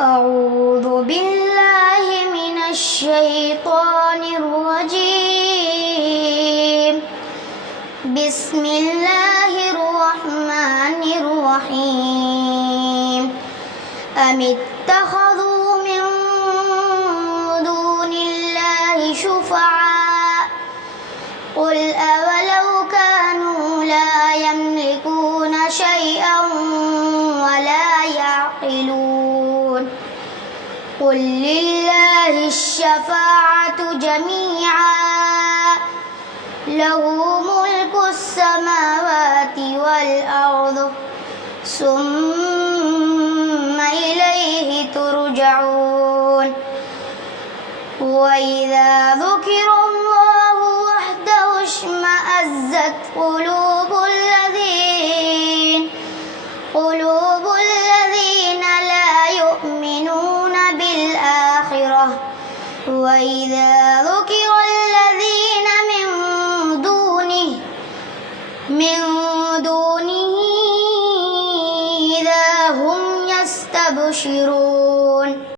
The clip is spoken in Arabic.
أعوذ بالله من الشيطان الرجيم بسم الله الرحمن الرحيم أم اتخذوا من دون الله شفعاء قل أولو كانوا لا يملكون شيئا ولا يعقلون قل لله الشفاعة جميعا له ملك السماوات والأرض ثم إليه ترجعون وإذا ذكر الله وحده اشمأزت قلوب الذين لا يؤمنون بالآخرة وإذا ذكر الذين من دونه إذا هم يستبشرون